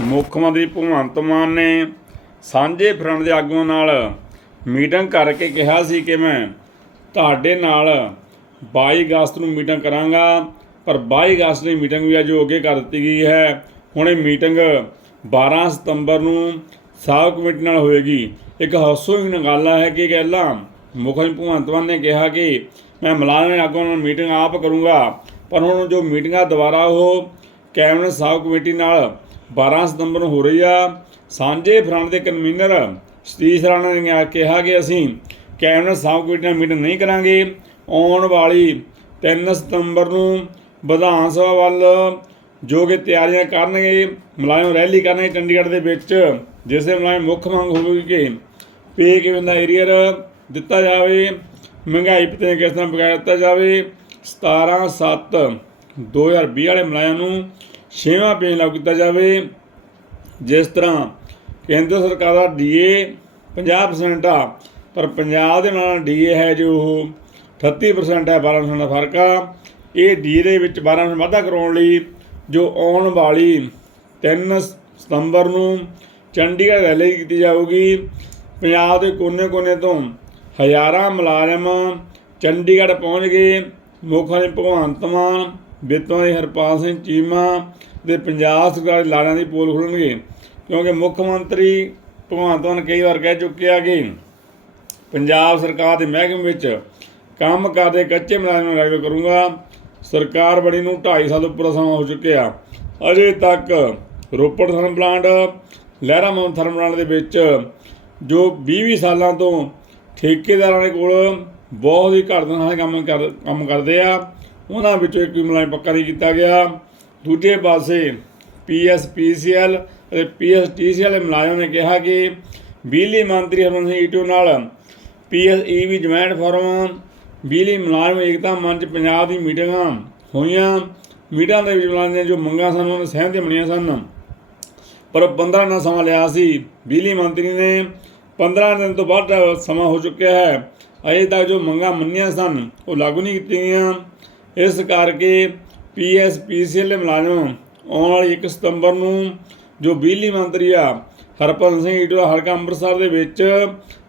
ਮੁੱਖ ਮੰਤਰੀ ਭਗਵੰਤ ਮਾਨ ਨੇ ਸਾਂਝੇ ਫਰੰਟ ਦੇ ਆਗੂਆਂ ਨਾਲ ਮੀਟਿੰਗ ਕਰਕੇ ਕਿਹਾ ਸੀ ਕਿ ਮੈਂ ਤੁਹਾਡੇ ਨਾਲ 22 ਅਗਸਤ ਨੂੰ ਮੀਟਿੰਗ ਕਰਾਂਗਾ, ਪਰ 22 ਅਗਸਤ ਦੀ ਮੀਟਿੰਗ ਵੀ ਅੱਜ ਅੱਗੇ ਕਰ ਦਿੱਤੀ ਗਈ ਹੈ। ਹੁਣ ਇਹ ਮੀਟਿੰਗ 12 ਸਤੰਬਰ ਨੂੰ ਸਾਬ ਕਮੇਟੀ ਨਾਲ ਹੋਏਗੀ। ਇੱਕ ਹਾਸੋਹੀਣ ਗੱਲ ਹੈ ਕਿ ਪਹਿਲਾਂ ਮੁੱਖ ਮੰਤਰੀ ਭਗਵੰਤ ਮਾਨ ਨੇ ਕਿਹਾ ਕਿ ਮੈਂ ਮੁਲਾਜ਼ਮ ਆਗੂਆਂ ਨਾਲ ਮੀਟਿੰਗ ਆਪ ਕਰੂੰਗਾ, ਪਰ ਹੁਣ ਜੋ ਮੀਟਿੰਗਾਂ ਦੁਬਾਰਾ ਉਹ ਕੈਬਨਿਟ ਸਾਬ ਕਮੇਟੀ ਨਾਲ 12 ਸਤੰਬਰ ਨੂੰ ਹੋ ਰਹੀ ਆ। ਸਾਂਝੇ ਫਰੰਟ ਦੇ ਕਨਵੀਨਰ ਸਤੀਸ਼ ਰਾਣਾ ਨੇ ਕਿਹਾ- ਕਿ ਅਸੀਂ ਕੈਬਨਿਟ ਸਾਬ ਕਮੇਟੀ ਨਾਲ ਮੀਟਿੰਗ ਨਹੀਂ ਕਰਾਂਗੇ। ਆਉਣ ਵਾਲੀ 3 ਸਤੰਬਰ ਨੂੰ ਵਿਧਾਨ ਸਭਾ ਵੱਲ ਜੋ ਕਿ ਤਿਆਰੀਆਂ ਕਰਨਗੇ, ਮੁਲਾਜ਼ਮ ਰੈਲੀ ਕਰਨਗੇ ਚੰਡੀਗੜ੍ਹ ਦੇ ਵਿੱਚ, ਜਿਸ ਦੇ ਮੁਲਾਜ਼ਮ ਮੁੱਖ ਮੰਗ ਹੋਵੇਗੀ ਕਿ ਪੇ ਕਿਵੇਂ ਦਾ ਏਰੀਅਰ ਦਿੱਤਾ ਜਾਵੇ, ਮਹਿੰਗਾਈ ਭਤੇ ਕਿਸ ਤਰ੍ਹਾਂ ਬਗਾਇਆ ਦਿੱਤਾ ਜਾਵੇ। 17 7 2020 ਵਾਲੇ ਮੁਲਾਇਮ ਨੂੰ ਛੇਵਾਂ ਪੇ ਲਾਗੂ ਕੀਤਾ ਜਾਵੇ, ਜਿਸ ਤਰ੍ਹਾਂ ਕੇਂਦਰ ਸਰਕਾਰ ਦਾ ਡੀਏ 50% ਆ, ਪਰ ਪੰਜਾਬ ਦੇ ਨਾਲ ਡੀਏ ਹੈ ਜੋ ਉਹ 38% ਹੈ 12% ਦਾ ਫ਼ਰਕ ਆ। ਇਹ ਡੀਏ ਦੇ ਵਿੱਚ 12% ਵਾਧਾ ਕਰਾਉਣ ਲਈ ਜੋ ਆਉਣ ਵਾਲੀ 3 ਸਤੰਬਰ ਨੂੰ ਚੰਡੀਗੜ੍ਹ ਰੈਲੀ ਕੀਤੀ ਜਾਊਗੀ। ਪੰਜਾਬ ਦੇ ਕੋਨੇ-ਕੋਨੇ ਤੋਂ ਹਜ਼ਾਰਾਂ ਮੁਲਾਜ਼ਮ ਚੰਡੀਗੜ੍ਹ ਪਹੁੰਚ ਗਏ। ਮੁੱਖ ਮੰਤਰੀ ਭਗਵੰਤ ਮਾਨ ਵਿੱਤ ਮੰਤਰੀ ਹਰਪਾਲ ਸਿੰਘ ਚੀਮਾ ਦੇ ਪੰਜਾਬ ਸਰਕਾਰ ਦੇ ਲਾੜਾਂ ਦੀ ਪੋਲ ਖੁੱਲਣਗੇ, ਕਿਉਂਕਿ ਮੁੱਖ ਮੰਤਰੀ ਭਗਵੰਤ ਮਾਨ ਕਈ ਵਾਰ ਕਹਿ ਚੁੱਕੇ ਆ ਕਿ ਪੰਜਾਬ ਸਰਕਾਰ ਦੇ ਮਹਿਕਮੇ ਵਿੱਚ ਕੰਮ ਕਰਦੇ ਕੱਚੇ ਮੁਲਾਜ਼ਮਾਂ ਨੂੰ ਰੈਗੂਲਰ ਕਰੂੰਗਾ। ਸਰਕਾਰ ਬਣੀ ਨੂੰ 2.5 ਸਾਲ ਉੱਪਰ ਸਮਾਂ ਹੋ ਚੁੱਕਿਆ। ਅਜੇ ਤੱਕ Ropar thermal plant, Lehra Mohan thermal plant ਦੇ ਵਿੱਚ ਜੋ 20-20 ਸਾਲਾਂ ਤੋਂ ਠੇਕੇਦਾਰਾਂ ਦੇ ਕੋਲ ਬਹੁਤ ਹੀ ਘੱਟ ਦਿਨਾਂ ਨਾਲ ਕੰਮ ਕਰ ਕੰਮ ਕਰਦੇ ਆ। ਉਹਨਾਂ ਵਿੱਚੋਂ ਇੱਕ ਵੀ ਮੁਲਾਜ਼ਮ ਪੱਕਾ ਨਹੀਂ ਕੀਤਾ ਗਿਆ। ਦੂਜੇ ਪਾਸੇ ਪੀਐਸਪੀਸੀਐਲ ਅਤੇ ਪੀਐਸਟੀਸੀਐਲ ਦੇ ਮੁਲਾਜ਼ਮ ਨੇ ਕਿਹਾ ਕਿ ਬਿਜਲੀ ਮੰਤਰੀ ਹਰਮਨ ਸਿੰਘ ਈਟੂ ਨਾਲ ਪੀਐਸਈਬੀ ਜੁਆਇੰਟ ਫੋਰਮ ਬਿਜਲੀ ਮੁਲਾਜ਼ਮ ਏਕਤਾ ਮੰਚ ਪੰਜਾਬ ਦੀ ਮੀਟਿੰਗਾਂ ਹੋਈਆਂ। ਮੀਟਿੰਗਾਂ ਦੇ ਵਿੱਚ ਮੁਲਾਜ਼ਮਾਂ ਦੀਆਂ ਜੋ ਮੰਗਾਂ ਸਨ, ਉਹਨਾਂ ਨੇ ਸਹਿਮਤੀ ਬਣੀਆਂ ਸਨ। ਪਰ 15 ਦਿਨ ਸਮਾਂ ਲਿਆ ਸੀ। ਬਿਜਲੀ ਮੰਤਰੀ ਨੇ 15 ਦਿਨ ਤੋਂ ਬਾਅਦ ਸਮਾਂ ਹੋ ਚੁੱਕਿਆ ਹੈ। ਅਜੇ ਤੱਕ ਜੋ ਮੰਗਾਂ ਮੰਨੀਆਂ ਸਨ, ਉਹ ਲਾਗੂ ਨਹੀਂ ਕੀਤੀਆਂ ਗਈਆਂ। ਇਸ ਕਰਕੇ ਪੀਐਸਪੀਸੀਐਲ ਦੇ ਮੁਲਾਜ਼ਮ ਆਉਣ ਵਾਲੀ 1 ਸਤੰਬਰ ਨੂੰ ਜੋ ਬਿਜਲੀ ਮੰਤਰੀ ਆ ਹਰਪਾਲ ਸਿੰਘ ਈਟੋ ਹਲਕਾ ਅੰਮ੍ਰਿਤਸਰ ਦੇ ਵਿੱਚ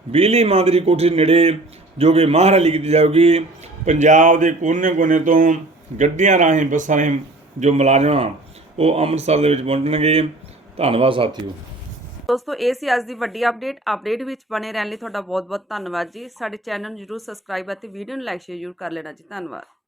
ਬਿਜਲੀ ਮੰਤਰੀ ਕੋਠੀ ਨੇੜੇ ਜੋ ਕਿ ਮਾਹ ਕੀਤੀ ਜਾਊਗੀ, ਪੰਜਾਬ ਦੇ ਕੋਨੇ-ਕੋਨੇ ਤੋਂ ਗੱਡੀਆਂ ਰਾਹੀਂ, ਬੱਸਾਂ ਰਾਹੀਂ ਜੋ ਮੁਲਾਜ਼ਮ ਆ, ਉਹ ਅੰਮ੍ਰਿਤਸਰ ਦੇ ਵਿੱਚ ਪਹੁੰਚਣਗੇ। ਧੰਨਵਾਦ ਸਾਥੀਓ। ਦੋਸਤੋ, ਇਹ ਸੀ ਅੱਜ ਦੀ ਵੱਡੀ ਅਪਡੇਟ ਅਪਡੇਟ ਵਿੱਚ ਬਣੇ ਰਹਿਣ ਲਈ ਤੁਹਾਡਾ ਬਹੁਤ ਬਹੁਤ ਧੰਨਵਾਦ ਜੀ। ਸਾਡੇ ਚੈਨਲ ਨੂੰ ਜਰੂਰ ਸਬਸਕ੍ਰਾਈਬ ਅਤੇ ਵੀਡੀਓ ਨੂੰ ਲਾਈਕ ਸ਼ੇਅਰ ਜ਼ਰੂਰ ਕਰ ਲੈਣਾ ਜੀ। ਧੰਨਵਾਦ।